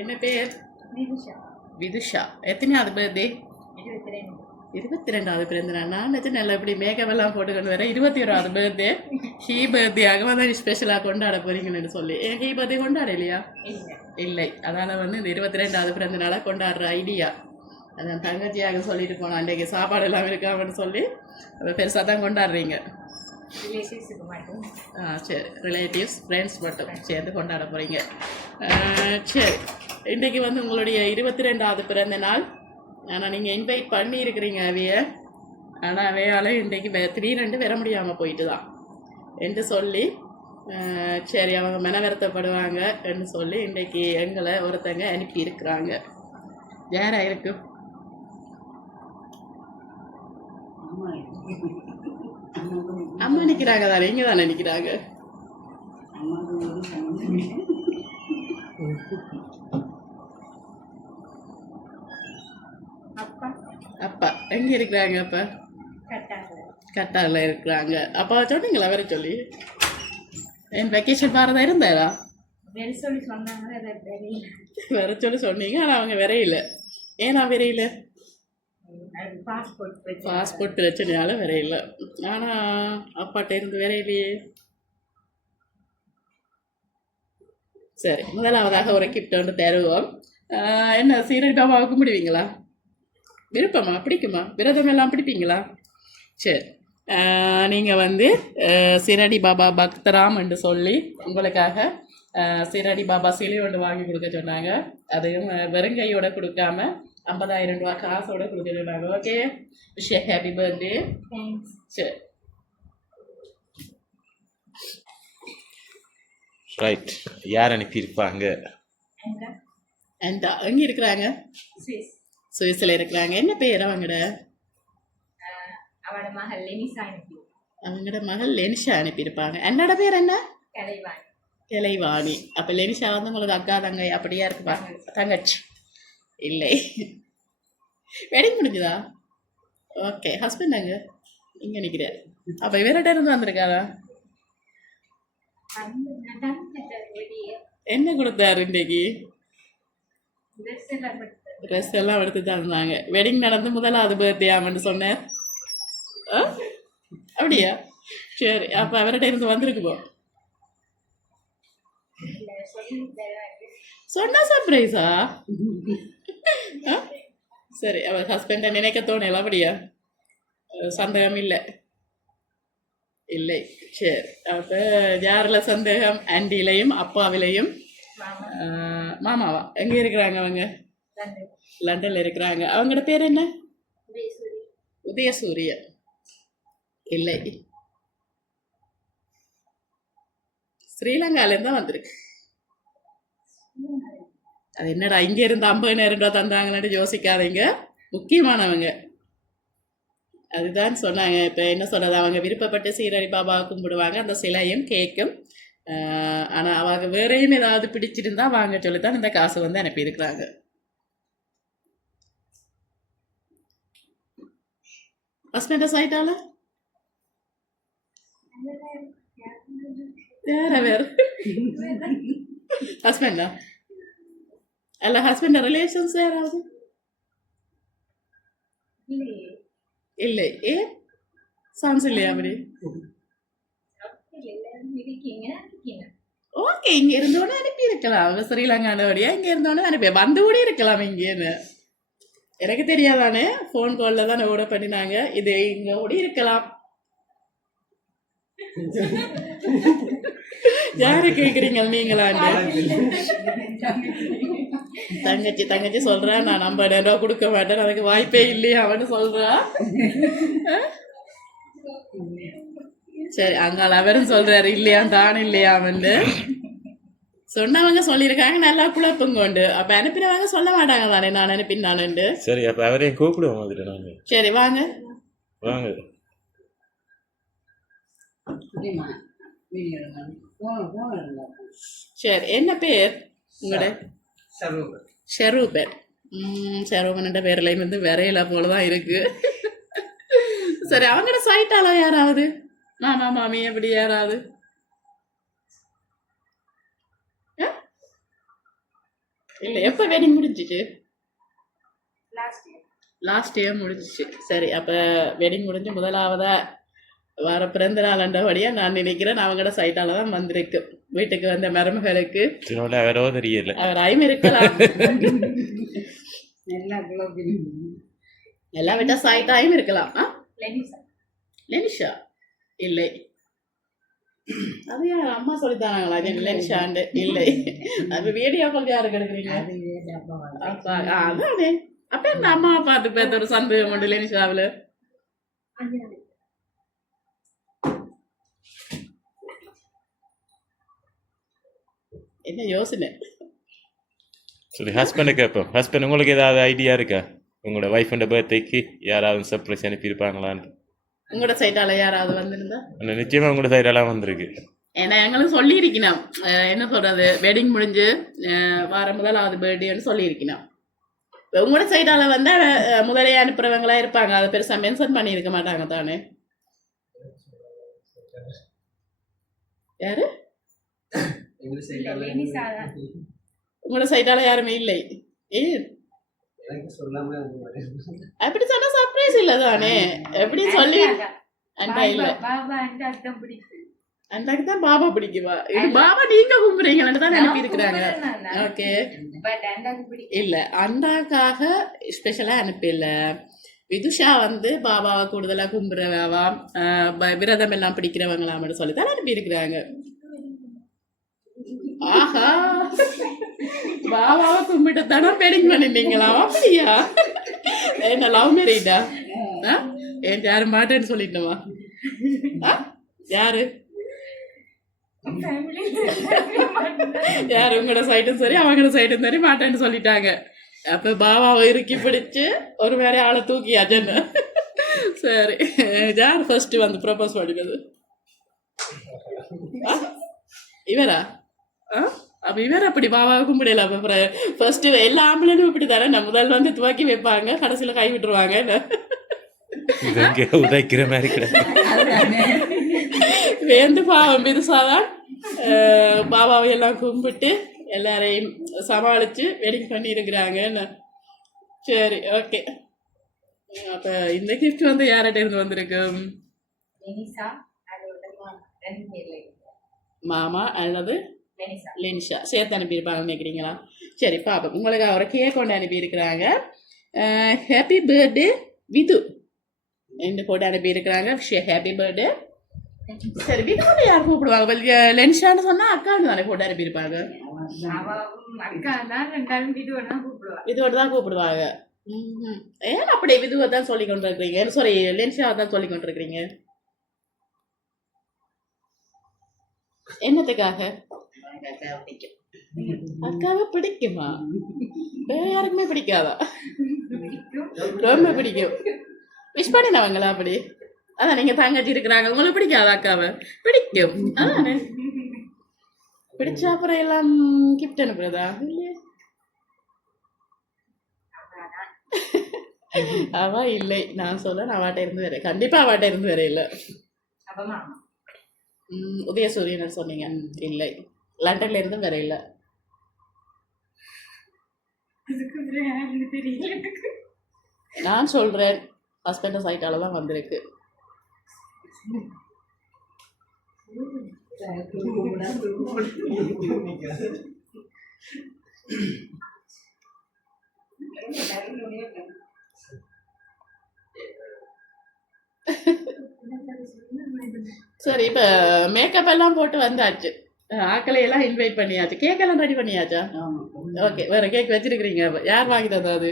என்ன பேர்? விதுஷா. எத்தனையாவது பர்த்டே இருபத்தி ரெண்டு இருபத்தி ரெண்டாவது பிறந்த நான் நினச்சி நல்லா இப்படி மேக்கப் எல்லாம் போட்டுக்கொண்டு வரேன்? இருபத்தி ஓராவது பர்த்டே ஹீ பர்த்டே ஆக தான் ஸ்பெஷலாக கொண்டாட போறீங்கன்னு சொல்லி. ஏன் ஹீ பர்த்டே கொண்டாட இல்லையா? இல்லை. அதனால் வந்து இந்த இருபத்தி ரெண்டாவது பிறந்த நாளாக கொண்டாடுற ஐடியா அதான் தங்கச்சியாக சொல்லிட்டு போனோம் அன்றைக்கு சாப்பாடு எல்லாம் இருக்காமன்னு சொல்லி பெருசாக தான் கொண்டாடுறீங்க. ரிலேட்டிவ்ஸுக்கு மட்டும். ஆ சரி. ரிலேட்டிவ்ஸ் ஃப்ரெண்ட்ஸ் மட்டும் சேர்ந்து கொண்டாட போகிறீங்க சரி. இன்றைக்கு வந்து உங்களுடைய இருபத்தி ரெண்டாவது பிறந்த நாள். ஆனால் நீங்கள் இன்வைட் பண்ணியிருக்கிறீங்க அவைய. ஆனால் அவையால் இன்றைக்கு திடீரெண்டு வர முடியாமல் போயிட்டு தான் என்று சொல்லி சரி அவங்க மனவரத்தப்படுவாங்க என்று சொல்லி இன்றைக்கு எங்களை ஒருத்தங்க அனுப்பி இருக்கிறாங்க யாரா இருக்கு அம்மா நிற்கிறாங்க தானே இங்கே தானே நிற்கிறாங்க அப்பா அப்பா எங்கே இருக்கிறாங்க அப்பா? கட்டாரில் இருக்கிறாங்க. அப்பா சொன்னீங்களா வர சொல்லி? என் வெக்கேஷன் பாரதா இருந்தாரா? வர சொல்லி சொன்னீங்க ஆனால் அவங்க வரையில. ஏன்னா வரையில? பாஸ்போர்ட் பாஸ்போர்ட் பிரச்சனையால வரையில. ஆனால் அப்பாட்ட இருந்து வரையிலையே. சரி முதலாவதாக ஒரு கிஃப்ட் ஒன்று தருவோம். என்ன சீரடி பாபாவுக்கு முடிவீங்களா விருப்பமா? பிடிக்குமா? விரதம் எல்லாம் பிடிப்பீங்களா? சரி. நீங்கள் வந்து சிரடி பாபா பக்தராம் என்று சொல்லி உங்களுக்காக சிரடி பாபா சிலை ஒன்று வாங்கி கொடுக்க சொன்னாங்க. அதையும் வெறுங்கையோட கொடுக்காம ஐம்பதாயிரம் ரூபா காசோட கொடுக்க சொன்னாங்க. Okay wish happy birthday thanks சரி. ரைட் யார் அனுப்பியிருப்பாங்க? எங்க? அண்ட் எங்கே இருக்கிறாங்க? சுவிஸில் இருக்கிறாங்க. என்ன பேர் அவங்களோட அவட மகள் அனுப்பி அவங்களோட மகள் லெனிஷா அனுப்பியிருப்பாங்க. என்னோட பேர் என்ன? கலைவாணி. அப்போ லெனிஷா வந்து உங்களுக்கு அக்கா தங்கை அப்படியா இருக்குப்பா தங்கச்சி. இல்லை. வெட்டிங் முடிஞ்சுதா? ஓகே ஹஸ்பண்ட் அங்க இங்கே நிற்கிறார் அப்போ இவர்கிட்ட இருந்து வந்திருக்காரா? என்ன கொடுத்தாரு இன்னைக்கு? ட்ரெஸ் எல்லாம் எடுத்து தந்தாங்க வெட்டிங் நடந்து முதலாவது பர்த்டே ஆமன்னு சொன்னேன். ஆ? அப்படியா? சரி அப்போ அவர்கிட்ட இருந்து வந்திருக்குப்போ சொன்னா சர்ப்ரைஸா சரி அவர் ஹஸ்பண்டை நினைக்க தோணல அப்படியா? சந்தேகம் இல்லை. இல்லை. சரி அப்போ யாரில் சந்தேகம்? ஆண்டிலையும் அப்பாவிலையும். மாமாவா? எங்கே இருக்கிறாங்க அவங்க? லண்டனில் இருக்கிறாங்க. அவங்களோட பேர் என்ன? உதயசூரிய. இல்லை. ஸ்ரீலங்காலேருந்து தான் வந்திருக்கு. அது என்னடா இங்கே இருந்து ஐம்பதினாயிரம் ரூபா தந்தாங்கன்னு யோசிக்காதீங்க. முக்கியமானவங்க. அதுதான் சொன்னாங்க. இப்போ என்ன சொல்றது அவங்க விருப்பப்பட்டு சீரடி பாபா கும்பிடுவாங்க. அந்த சிலையும் கேக்கும். ஆனால் அவங்க வேறையும் ஏதாவது பிடிச்சிருந்தா வாங்க சொல்லி தான் இந்த காசு வந்து அனுப்பியிருக்கிறாங்க. ஹஸ்பண்டை சைட்டால வேற வேற ஹஸ்பண்டா அல்ல ஹஸ்பண்ட் ரிலேஷன்ஸ் யாராவது இல்லையே இல்லை ஏ சான்ஸ் இல்லையா அப்படி அப்படி எல்லாரும் இருக்கீங்க இருக்கீங்க ஓகே இங்க இருந்தோன்னு அனுப்பி இருக்கலாம் அவங்க ஸ்ரீலங்கானோடையா இங்க இருந்தோன்னு அனுப்பி வந்து கூட இருக்கலாம் இங்கேன்னு எனக்கு தெரியாதானே? ஃபோன் காலில் தான் ஓட பண்ணினாங்க. இது இங்க ஓடி இருக்கலாம். யாரு கேக்குறீங்க? நீங்களாண்டு தங்கச்சி தங்கச்சி சொல்றேன் நான் நம்ம ரூபா கொடுக்க மாட்டேன். அதுக்கு வாய்ப்பே இல்லையா அவனு சொல்றா. சரி அங்கால அவரும் சொல்றாரு இல்லையா தான் இல்லையா வந்து சொன்னவங்க சொல்லியிருக்காங்க நல்லா குழப்பம் கொண்டு அப்ப அனுப்பினவங்க சொல்ல மாட்டாங்க தானே நான் அனுப்பினானுண்டு சரி அப்போ அவரையும் கூப்பிடுவோம் வந்துட்டு நாங்கள் சரி வாங்க. வாங்க. சரி என்ன பேர் உங்களோட? ஷெரூபர் ம் ஷெரூபனோட பேர்லையும் வந்து விரையில போல தான் இருக்கு. சரி அவங்களோட சைட்டால யாராவது? மாமா மாமி அப்படி யாராவது ஆ? இல்லை எப்போ வெட்டிங் முடிஞ்சிச்சு? லாஸ்ட் இயர் லாஸ்ட் இயர் முடிஞ்சிச்சு. சரி அப்போ வெட்டிங் முடிஞ்சு முதலாவதா வர பிறந்த நாள்ன்றபடியாக நான் நினைக்கிறேன் அவங்களோட சைட்டால தான் வந்திருக்கு. வீட்டுக்கு வந்த மருமகளுக்கு. வேறோ தெரியல. அவர் ஐம் இருக்கலாம். எல்லாம் விட்டா சைட்டாயும் இருக்கலாம். லெனிஷா இல்லை. அது அம்மா சொல்லித்தானாங்களா அது லெனிஷாண்டு இல்லை. அது வீடியோ கால் யாருக்கு எடுக்கிறீங்க அப்பா ஆ, அதானே. அப்ப இந்த அம்மா பார்த்து பேத்த ஒரு சந்தேகம் உண்டு லெனிஷாவில் அஞ்சு என்ன யோசனை? சரி ஹஸ்பண்டை கேட்போம் ஹஸ்பண்ட் உங்களுக்கு ஏதாவது ஐடியா இருக்கா? உங்களோட ஒய்ஃபோட பர்த்டேக்கு யாராவது சர்ப்ரைஸ் அனுப்பியிருப்பாங்களான்னு. உங்களோட சைட்டால யாராவது வந்திருந்தா? ஆனால் நிச்சயமாக உங்களோட சைடெல்லாம் வந்திருக்கு. ஏன்னா எங்களுக்கு சொல்லியிருக்கணும். என்ன சொல்றது? வெட்டிங் முடிஞ்சு அஹ் வார முதலாவது பர்த்டேன்னு சொல்லியிருக்கணும். உங்களோட சைடால வந்து முதலே அனுப்புறவங்களா இருப்பாங்க. அதை பெருசா மென்ஷன் பண்ணியிருக்க மாட்டாங்க தானே. யாரு? உங்களோட சைடால யாருமே இல்லை. ஏன் எனக்கு சொல்லாம அது மாதிரி. அப்படி சொன்னா சர்ப்ரைஸ் இல்ல தானே? எப்படி சொல்லி இல்ல பாபா பிடிக்கும். அண்டாக்கு தான் பாபா பிடிக்குமா இது பாபா நீங்க கும்புறீங்கன்னு தான் அனுப்பி இருக்கிறாங்க ஓகே. இல்ல அண்டாக்காக ஸ்பெஷலா அனுப்பல விதுஷா வந்து பாபாவை கூடுதலா ப- விரதம் எல்லாம் பிடிக்கிறவங்களாம்னு சொல்லி தான் அனுப்பி இருக்கிறாங்க ஆஹா. பாபாவை கும்பிட்டு தானே பெடிங் பண்ணிட்டீங்களா அப்படியா? என்ன லவ் மேரேஜா ஏன் யாரும் மாட்டேன்னு சொல்லிட்டோமா? யாரு? யார்? உங்களோட சைட்டும் சரி அவங்களோட சைட்டும் சரி மாட்டேன்னு சொல்லிட்டாங்க. அப்ப பாபாவை இறுக்கி பிடிச்சு ஒரு வேற ஆளை தூக்கியாச்சுன்னு சரி. யார் ஃபர்ஸ்ட் வந்து ப்ரப்போஸ் பண்ணினது? இவரா? ஆ? அப்ப இவர் அப்படி பாபாவை கும்பிடல. அப்ப ஃபர்ஸ்ட் எல்லா ஆம்பளையும் இப்படி தானே? நம்ம முதல்ல வந்து துவக்கி வைப்பாங்க. கடைசியில கை விட்டுருவாங்க. உதைக்கிற மாதிரி வேந்து பாவம். பெருசாதான் பாபாவை எல்லாம் கும்பிட்டு எல்லாரையும் சமாளித்து வெட்டிங் பண்ணியிருக்கிறாங்க. சரி ஓகே அப்போ இந்த கிஃப்ட் வந்து யார்கிட்ட இருந்து வந்திருக்கு? லெனிசா அதோட மாமா அல்லது லெனிஷா சேர்த்து அனுப்பியிருப்பாங்கன்னு நினைக்கிறீங்களா சரி பாப்போம். உங்களுக்கு அவரை கேக் கொண்டு அனுப்பியிருக்கிறாங்க. ஹாப்பி பர்த்டே விது என்று போட்டு அனுப்பியிருக்கிறாங்க. ஹாப்பி பர்த்டே சரி விது வந்து யார் கூப்பிடுவாங்க? லென்ஷான்னு சொன்னா அக்கான்னு தானே போட்டு அனுப்பியிருப்பாங்க. விதுவோட தான் கூப்பிடுவாங்க. ஏன் அப்படி விதுவை தான் சொல்லி கொண்டு இருக்கிறீங்க சாரி லென்ஷா தான் சொல்லி கொண்டு இருக்கிறீங்க என்னத்துக்காக? அக்காவை பிடிக்குமா வேற யாருக்குமே பிடிக்காதா ரொம்ப பிடிக்கும் விஷ் பண்ணினவங்களா அப்படி அதான் நீங்க தங்கச்சி இருக்கிறாங்க உங்களுக்கு பிடிக்காதா அக்காவை பிடிக்கும் அதானே பிடிச்ச அப்புறம் எல்லாம் கிஃப்ட் அனுப்புறதா அவ இல்லை நான் சொல்ல நான் அவாட்ட இருந்து வரேன் கண்டிப்பா அவாட்ட இருந்து வர இல்லை உதயசூரியன் சொன்னீங்க இல்லை லண்டன்ல இருந்து வர இல்லை. அதுக்கு அப்புறம் யாருன்னு தெரியல எனக்கு. நான் சொல்றேன் ஹஸ்பண்ட் சைட்டால தான் வந்திருக்கு. சரி இப்போ மேக்கப் எல்லாம் போட்டு வந்தாச்சு. அஹ் ஆக்களை எல்லாம் இன்வைட் பண்ணியாச்சு. கேக் எல்லாம் ரெடி பண்ணியாச்சா? ஓகே வேற கேக் வச்சிருக்கிறீங்க. அப்ப. யார் வாங்கி தந்தா அது?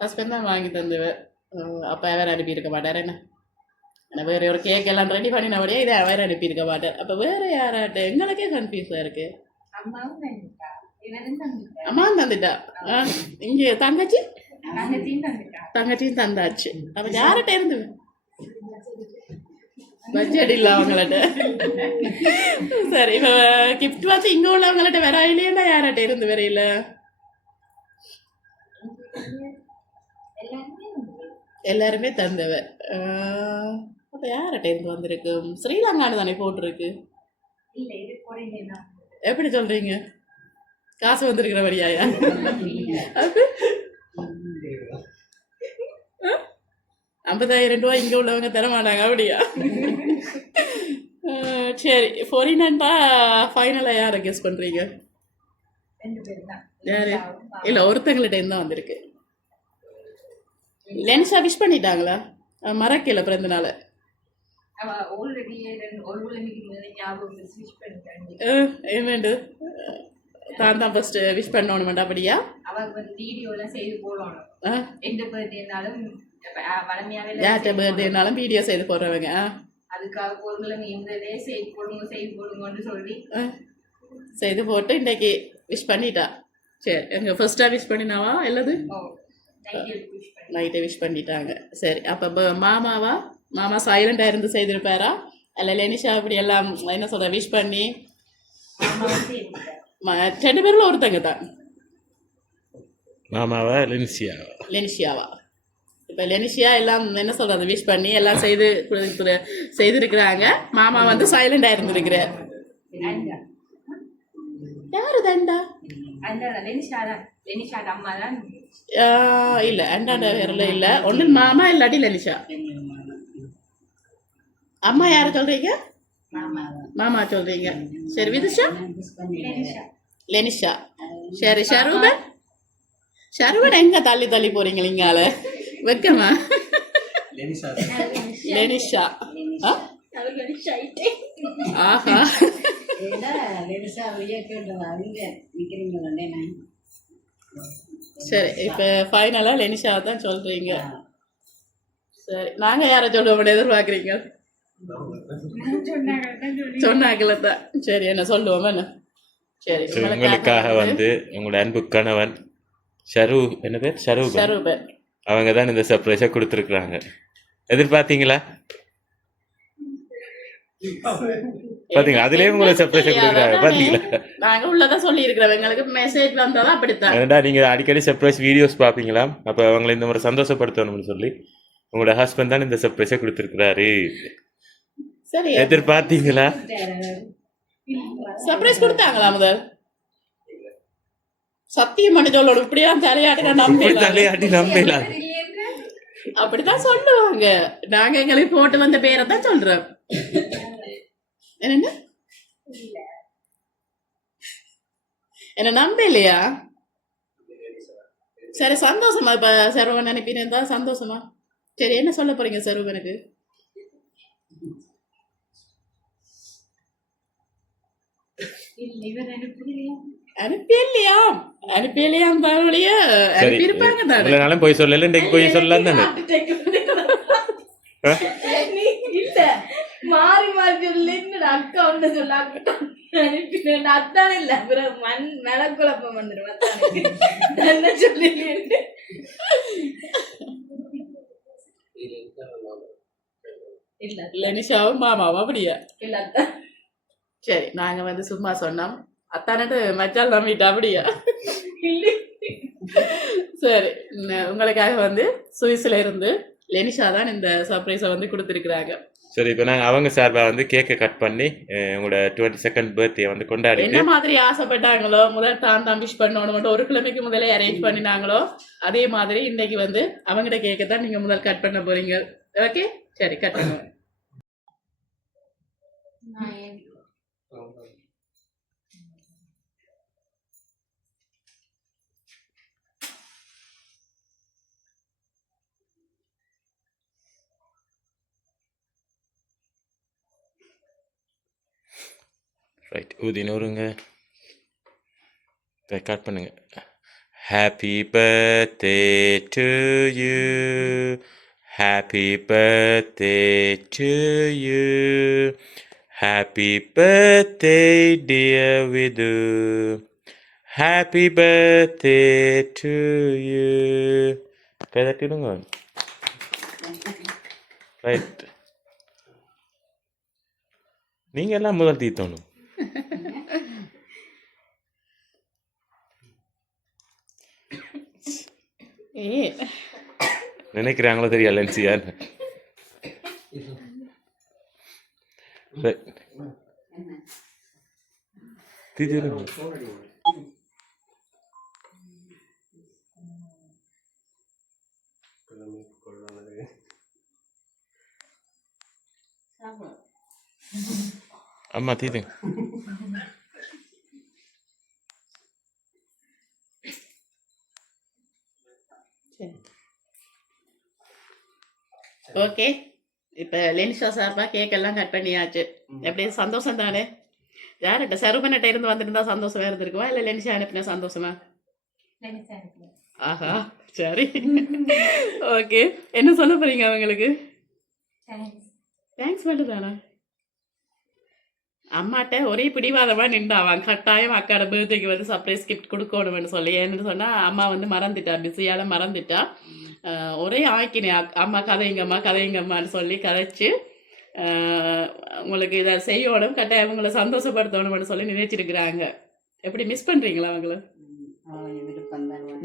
ஹஸ்பண்ட் தான் வாங்கி தந்தவ அஹ் அப்பா வேற அனுப்பியிருக்க மாட்டார் என்ன? ஆனா வேற ஒரு கேக் எல்லாம் ரெடி பண்ணினபடியே இதை வேற அனுப்பியிருக்க மாட்டார். அப்போ வேற யாராட்ட? எங்களுக்கே கன்ஃபியூஸாக இருக்கு. அம்மா தந்துட்டா? இங்கே தங்கச்சி? தங்கச்சியும் தந்தாச்சு. அப்போ யார்கிட்ட இருந்து? பட்ஜெட் இல்லை அவங்கள்ட்ட சரி இப்போ கிஃப்ட் வாட்ச் இங்கே உள்ளவங்கள்ட்ட வேற இல்லையா யார்கிட்ட இருந்து வரையில எல்லாருமே வந்து எல்லாருமே தந்தவ அப்போ யார்கிட்ட இருந்து வந்திருக்கு ஸ்ரீலங்கான்னு தானே போட்டிருக்கு எப்படி சொல்றீங்க காசு வந்திருக்கிற வழியாயா ஐம்பதாயிரம் ரூபாய் இங்கே உள்ளவங்க தர மாட்டாங்க அப்படியா சரி. ஃபோரினன்டா ஃபைனலாக யாரை கெஸ் பண்ணுறீங்க யாரு? இல்லை ஒருத்தங்கள்ட்ட தான். வந்திருக்கு. லென்ஸா விஷ் பண்ணிட்டாங்களா? மறக்கல பிறந்த நாள். ஏமேண்டு? தான் தான் ஃபஸ்ட்டு விஷ் பண்ணணுமெண்டா அப்படியா அவ வந்து வீடியோ எல்லாம் செய்து போடணும். ஆ. எந்த பர்த்டேனாலும் வளமையாவே யார்கிட்ட பர்த்டேனாலும் வீடியோ செய்து போடுறவங்க. அதுக்காக பொருளுங்க இந்த டே செய்து போடுங்க செய்து போடுங்கன்னு சொல்லி. செய்து போட்டு இன்னைக்கு விஷ் பண்ணிட்டா. சரி எங்க ஃபர்ஸ்ட்டாக விஷ் பண்ணினாவா? பண்ணி நைட்டை விஷ் பண்ணிட்டாங்க. சரி அப்போ மாமாவா? மாமா சைலண்டாக இருந்து செய்திருப்பாரா? அல்ல லெனிஷா அப்படி எல்லாம் என்ன சொல்ற விஷ் பண்ணி? ரெண்டு பேரில் ஒருத்தங்க தான். மாமாவா லென்சியாவா லெனிஷியாவா? இப்போ லெனிஷியா எல்லாம் என்ன சொல்றது விஷ் பண்ணி எல்லாம் செய்து செய்திருக்கிறாங்க. மாமா வந்து சைலண்டாக இருந்திருக்கிறார். அண்டா. யாரு தண்டா லெனிஷா இல்ல அண்டாண்ட பேர்ல இல்ல. ஒண்ணு மாமா இல்லாட்டி லலிஷா அம்மா யார சொல்றீங்க? மாமா மாமா சொல்றீங்க. சரி விதுஷா? லெனிஷா. லெனிஷா. சரி ஷரூபன்? ஷரூபன் எங்க தள்ளி தள்ளி போறீங்க இங்கால வெக்கமா? லெனிஷா? ஆஹா. சரி இப்ப ஃபைனலா லெனிஷா தான் சொல்றீங்க. சரி நாங்க யார சொல்லுவோம் எதிர்பார்க்குறீங்க? சொன்னாங்கள தான் சரி என்ன சொல்லுவோம் என்ன? சரி சரி, உங்களுக்காக வந்து உங்களோட அன்பு கணவன் ஷரு என்ன பேர்? ஷரூபன். ஷரூபன். அவங்க தான் இந்த சர்ப்ரைஸை கொடுத்துருக்குறாங்க. எதிர்பார்த்தீங்களா? பாத்தீங்களா? அதுலயே உங்களை சர்ப்ரைஸை கொடுக்குறாங்க பாத்தீங்களா? நாங்க உள்ளதான் சொல்லி இருக்கிறோம் எங்களுக்கு மெசேஜ் வந்தாலும் அப்படித்தான். ஏன்டா நீங்க அடிக்கடி சர்ப்ரைஸ் வீடியோஸ் பாப்பீங்களா அப்ப அவங்களை இந்த முறை சந்தோஷப்படுத்தணும்னு சொல்லி உங்களோட ஹஸ்பண்ட் தான் இந்த சர்ப்ரைஸை கொடுத்துருக்குறாரு. சரி எதிர்பார்த்தீங்களா? சர்ப்ரைஸ் கொடுத்தாங்களா முதல்? சத்தியம் பண்ணி சொல்லணும் இப்படியா தலையாட்டு இப்படி நம்பல தலையாட்டி நம்பலாம் அப்படித்தான் சொல்லுவாங்க. நாங்க எங்களுக்கு போட்டு வந்த பேரை தான் சொல்றோம். என்னங்க என்ன நம்ப இல்லையா சரி சந்தோஷமா இப்ப சரவன் அனுப்பினா சந்தோஷமா? சரி என்ன சொல்ல போறீங்க சரவனுக்கு இல்ல இவர் அனுப்புலையா அனுப்பியலையாம் அனுப்பியலையாம் தானுடைய அனுப்பியிருப்பாங்க தானே. போய் சொல்லல இன்றைக்கு போய் சொல்லலாம் தானே. இல்ல மாறி மாறி சொல்லு அக்கா ஒண்ணு சொல்ல அனுப்பினேன் அத்தானே இல்ல அப்புறம் மண் மேல குழப்பம் வந்துடும் என்ன சொல்லி இல்ல. லெனிஷாவும் மாமாவும் அப்படியா? இல்ல அத்தான் சரி நாங்க வந்து சும்மா சொன்னோம். அத்தானட்டு மச்சால் நம்பிட்டா அப்படியா இல்லை. சரி உங்களுக்காக வந்து சுவிஸ்ல இருந்து லெனிஷா தான் இந்த சர்ப்ரைஸை வந்து கொடுத்துருக்குறாங்க. சரி இப்போ நாங்கள் அவங்க சார்பாக வந்து கேக்கை கட் பண்ணி உங்களோட டுவெண்ட்டி செகண்ட் பர்த்டே வந்து கொண்டாடிட்டு என்ன மாதிரி ஆசைப்பட்டாங்களோ முதல் தான் தான் விஷ் பண்ணணும் மட்டும் ஒரு கிழமைக்கு முதலே அரேஞ்ச் பண்ணினாங்களோ அதே மாதிரி இன்னைக்கு வந்து அவங்ககிட்ட கேக்க தான் நீங்க முதல் கட் பண்ண போறீங்க. ஓகே சரி கட் பண்ணுவோம். ரைட் ஊதி நூறுங்க. ரெக்கார்ட் பண்ணுங்க. Happy birthday to you happy birthday to you happy birthday dear Vidhu happy birthday to you கை தட்டிடுங்க ரைட் நீங்கள் எல்லாம் முதல் தீர்த்தணும் Nenek kerang lo teriak lencian. Tidur. Amat tidur. Okay. இப்போ லெனிஷா சார்பா கேக் எல்லாம் கட் பண்ணியாச்சு. எப்படி? சந்தோஷம் தானே? யார்கிட்ட சருமன்கிட்ட இருந்து வந்திருந்தா சந்தோஷமா இருந்திருக்குமா? இல்லை லெனிஷா அனுப்பின சந்தோஷமா? ஆஹா சரி. ஓகே. என்ன சொல்ல போறீங்க அவங்களுக்கு? தேங்க்ஸ் மட்டும் தானா? அம்மாட்ட ஒரே பிடிவாதமா நின்றாவான் கட்டாயம் அக்காட பர்த்டேக்கு வந்து சர்ப்ரைஸ் கிஃப்ட் கொடுக்கணும்னு சொல்லி. ஏன்னு சொன்னா அம்மா வந்து மறந்துட்டா பிஸியால மறந்துட்டா. ஒரே ஆக்கினே அம்மா கதைங்கம்மா கதைங்கம்மான்னு சொல்லி கதைச்சு உங்களுக்கு இதை செய்யணும் கட்டாயம் உங்களை சந்தோஷப்படுத்தணும்னு சொல்லி நினைச்சிருக்கிறாங்க. எப்படி மிஸ் பண்றீங்களா அவங்கள?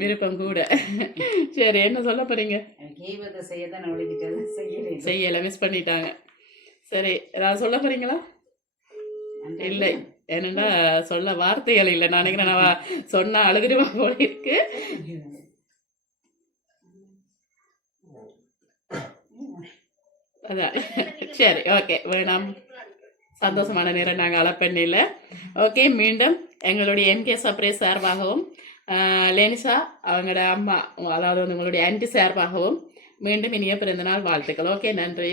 விருப்பம் கூட. சரி என்ன சொல்ல போறீங்க? செய்யலை மிஸ் பண்ணிட்டாங்க. சரி ஏதாவது சொல்ல போறீங்களா? இல்லை என்னடா சொல்ல வார்த்தைகள் இல்லை. நான் நினைக்கிறேன் நான் சொன்னா அழுதுருவா போல இருக்கு. அதான். சரி ஓகே. வேணாம் சந்தோஷமான நேரம் நாங்கள் அலப்பண்ணில ஓகே மீண்டும் எங்களுடைய எம்கே சர்ப்ரைஸ் சார்பாகவும் லெனிசா அவங்களோட அம்மா அதாவது உங்களுடைய ஆன்டி சார்பாகவும் மீண்டும் இனிய பிறந்தநாள் வாழ்த்துக்கள். ஓகே நன்றி.